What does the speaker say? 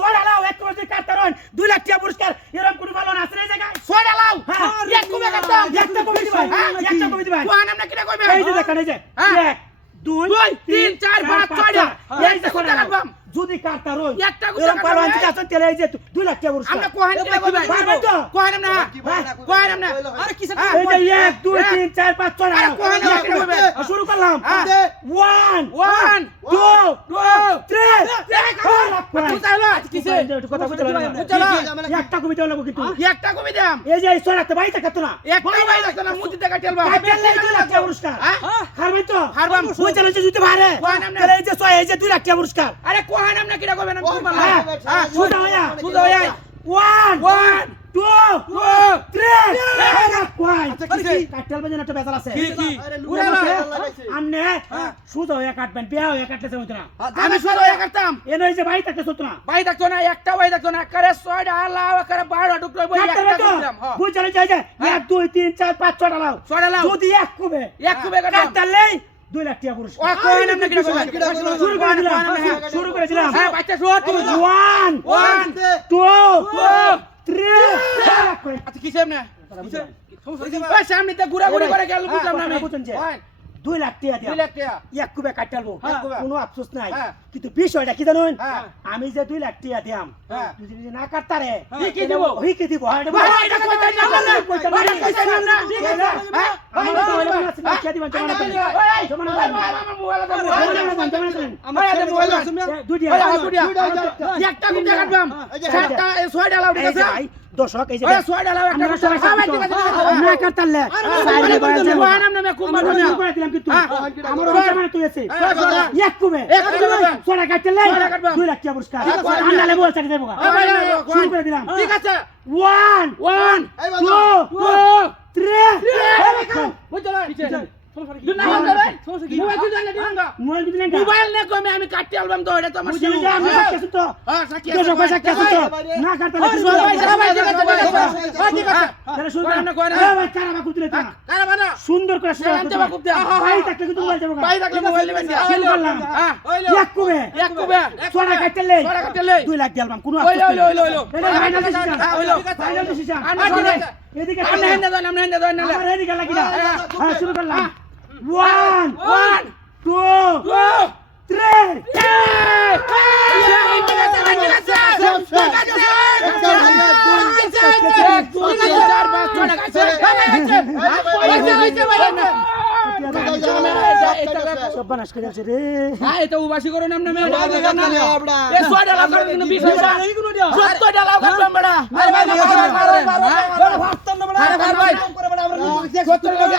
ছড়া লাও এক কোটি কাটারন 2 লাখ টাকা পুরস্কার এরকম কোন ভালো আছে এই জায়গায় ছড়া লাও এক কমে কাটতাম একটা কমিটি ভাই একটা কমিটি ভাই কোন আমরা কিটা কইবে এই যে দেখেন এই যে 1 2 3 4 5 6 এই যে ছড়া কাটবাম যদি কাটার হয় একটা গুছা এরকম ভালো আছে আছেন তেলে এই যে 2 লাখ টাকা পুরস্কার আমরা কোহান কিটা কইবে পারবেন তো কোহান না কোহান না আরে কিসে এই যে 1 2 3 4 5 ছড়া আরে কোহান কিটা কইবে শুরু করলাম 1 1 2 2 3 তুই তাহলে কিসে কথা বুঝতে পারলাম একটা কমিটি হলো কিন্তু একটা কমে দাম এই যে ছড়াতে বাইতে কাটো না একটা ভাই দেখছ না মুতি টাকা টেলবা কাটলে 2 লাখ টাকা পুরস্কার হারবেন তো হারবাম ওই চ্যালেঞ্জে জিততে পারে তাহলে এই যে এই যে 2 লাখ টাকা পুরস্কার আরে কোহান আমরা কিটা কইবে না সুদা হইয়া 1 2 3 কয় কাটল বাজে না তো বেজাল আছে কি আমনে সুদা হইয়া কাটবেন বিয়া হইয়া কাটলে হইতো না আমি শুধু এক করতাম এনে এই যে ভাই তাকে হতো না ভাই দেখতো না একটা ভাই দেখতো না করে 6 ডালা করে 12 টুকরো বই একটা দিলাম হ্যাঁ বুঝ চলে যায় 1 2 3 4 5 6 ডালাও যদি এক কবে এক কুবে কাটতাম কাটলে 2 লাখ টাকা পুরস্কার ও কোহেন আপনি কিটা কইবেন শুরু করে দিলাম হ্যাঁ বাচ্চা শুট 1 2 3 আচ্ছা কিসে আপনি ওই সামনে তে ঘুরা ঘুরি করে গেল বুঝলাম না আমি বুঝছেন যে 2 লাখ টাকা দিয়া 2 লাখ টাকা এক কুবে কাটালবো কোনো আফসোস নাই হ্যাঁ। কিন্তু বিষয়টা কি জানেন হ্যাঁ। আমি যে 2 লাখ টাকা দিয়াম হ্যাঁ। তুই যদি না কাটতারে কি দেব কি দিব ভাই এটা কইতাই না না কইতাই না হ্যাঁ আমার এটা মোবাইল একটা গুটা কাটবাম সাতটা 6 ডালা উঠে গেছে দর্শক এই যে 6 ডালা একটা না কাটতালে কোহান আমরা মে কুম্বা না করে দিলাম কিন্তু আমার ওখানে তুই আছে এক কুবে সোনা কাটলে 2 লাখ টাকা পুরস্কার আন্দালে বল চাই দেবো শুরু করে দিলাম ঠিক আছে 1 2 3 বুঝলা মোবাইল নে কমে আমি কাটতে অ্যালবাম তো এটা তো আমার বুঝলি যে আমি সাক্ষী তো হ্যাঁ সাক্ষী দর্শক ভাই সাক্ষী তো না কাটতালে ঠিক আছে তাহলে শুরু করে আমরা কোয়ারে ভাই কারাবা কুতুলে তা কারাবা না সুন্দর করে শুরু আনতে বা খুব দেয়া ভাই তাকে কিন্তু মোবাইল দেবো ভাই থাকলে মোবাইল নেবেন শুরু করলাম হ্যাঁ এক কুবে এক কুবে সোনা কাটলে 2 লাখ দিলাম কোনো হইলো এটা ফাইনাল ডিসিশন হইলো ফাইনাল ডিসিশন আমরা এদিকে আমরা হেন্দা দেন না আমার এদিকে লাগি না হ্যাঁ শুরু করলাম 1 2 3 সর্বনাশ করে আছে রে হ্যাঁ এটা উবাসি করে নাম নামে এ 6 ডালা করে কিন্তু 20 টাকা 70 ডালা করলাম বড়া আরে ভাই 70 লাগে